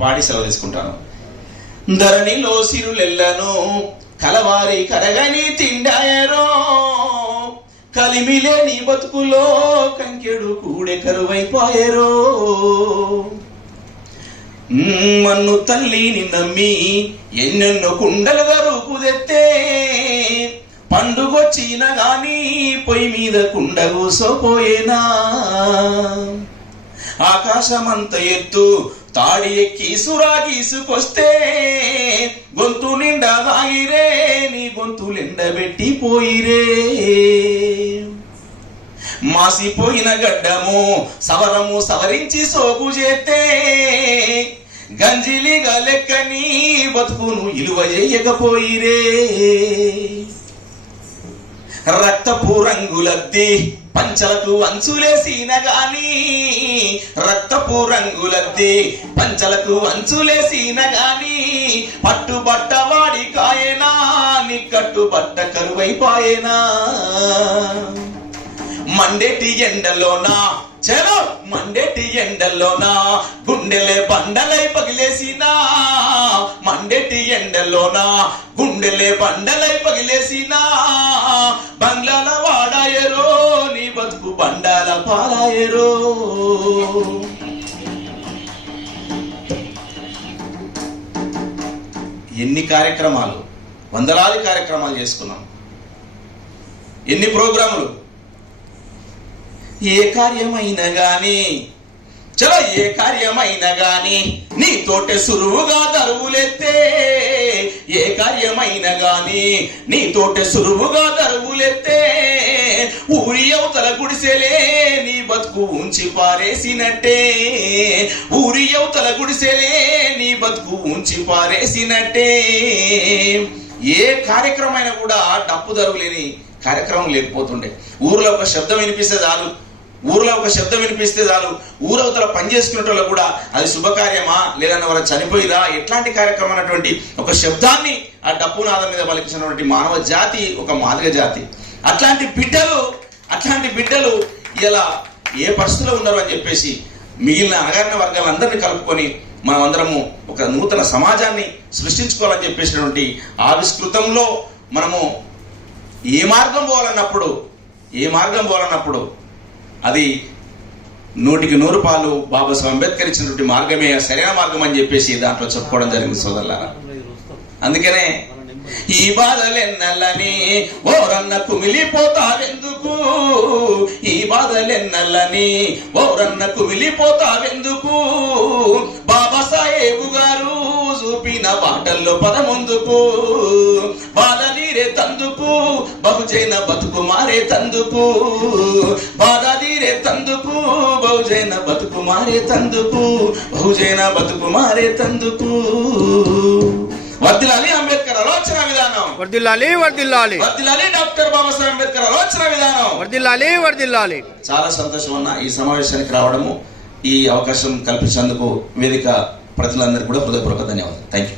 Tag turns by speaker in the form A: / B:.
A: పాడి సెలవు తీసుకుంటాను. ధరణిలో సిరులెల్లను కలవారి కరగని తిండాయరో కలిమిలేని బతుకులో కంకెడు కూడే కరువైపోయారో మన్ను తల్లిని నమ్మి ఎన్నెన్నో కుండలుగా రూపుదెత్తే పండుగొచ్చిన గాని పొయ్యి మీద కుండ కూసోపోయేనా. ఆకాశమంత ఎత్తు తాళి ఎక్కి సురాగీసుకొస్తే గొంతు నిండా దాగిరే నీ గొంతులెండబెట్టి పోయిరే. మాసిపోయిన గడ్డము సవరము సవరించి సోకు చేస్తే గంజిలిగా లెక్కని బతుకును ఇలువ చేయకపోయిరే. రక్తపు రంగులద్ది పంచలకు అంచులేసిన గాని రక్తపు రంగులద్ది పంచలకు అంచులేసిన గాని పట్టుబట్ట వాడి కాయనా నీ కట్టుబట్ట మండేటి ఎండలోనా చలో మండేటి ఎండలోనా గుండెలే బండలై పగిలేసినా. మండేటి ఎండలోనా గుండెలే బండలై పగిలేసినా. పాలాయరో. ఎన్ని కార్యక్రమాలు వందలాది కార్యక్రమాలు చేసుకున్నాం. ఎన్ని ప్రోగ్రాములు? ఏ కార్యమైనా కానీ చలో ఏ కార్యమైనా గాని నీ తోటే సురువుగా దరువులెత్తే ఏ కార్యమైనా గాని నీ తోటే సురువుగా దరువులెత్తే ఊరి అవతల గుడిసెలే నీ బతుకు ఉంచి పారేసినట్టే. ఊరి అవతల గుడిసెలే నీ బతుకు ఉంచి పారేసినట్టే. ఏ కార్యక్రమం కూడా డప్పు లేని కార్యక్రమం లేకపోతుండే. ఊర్లో ఒక శబ్దం వినిపిస్తే చాలు. ఊర్లో ఒక శబ్దం వినిపిస్తే చాలు. ఊరవతల పనిచేసుకునే కూడా అది శుభకార్యమా? లేదన్న వాళ్ళ చనిపోయిరా? ఎట్లాంటి కార్యక్రమం అన్నటువంటి ఒక శబ్దాన్ని ఆ డప్పు నాదం మీద పలికించినటువంటి మానవ జాతి ఒక మాదిగ జాతి. అట్లాంటి బిడ్డలు అట్లాంటి బిడ్డలు ఇలా ఏ పరిస్థితిలో ఉన్నారు అని చెప్పేసి మిగిలిన అణగారిన వర్గాలందరినీ కలుపుకొని మనమందరము ఒక నూతన సమాజాన్ని సృష్టించుకోవాలని చెప్పేసినటువంటి ఆవిష్కృతంలో మనము ఏ మార్గం పోవాలన్నప్పుడు ఏ మార్గం పోవాలన్నప్పుడు అది నూటికి నూరు పాలు బాబాసాహెబ్ అంబేద్కర్ ఇచ్చినటువంటి మార్గమే సరైన మార్గం అని చెప్పేసి దాంట్లో చెప్పుకోవడం జరిగింది సోదరులారా. అందుకనే ఈ బాధలెన్నల్లని ఓరన్న కుమిలిపోతావెందుకు? ఈ బాధలెన్నల్లని ఓరన్న కుమిలిపోతావెందుకు? బాబాసాహేబు గారు చూపిన బాటల్లో పదముందుకు బాధ నీరే తందుకు బహుజైన బతుకు మారే తందుకు బాధ నీరే తందుకు బహుజైన బతుకు మారే తందుకు బహుజైన బతుకు మారే తందుకు. వర్దిలాలి అంబేద్కర్
B: వర్దిల్లాలి వర్దిల్లాలి.
A: వర్దిలాలి డాక్టర్ బాబాసాహెబ్ అంబేద్కర్ ఆలోచన విధానం.
B: వర్దిల్లాలి వర్దిల్లాలి.
A: చాలా సంతోషం అన్న ఈ సమావేశానికి రావడము ఈ అవకాశం కల్పించినందుకు వేదిక ప్రజలందరికీ కూడా హృదయపూర్వక ధన్యవాదాలు. Thank you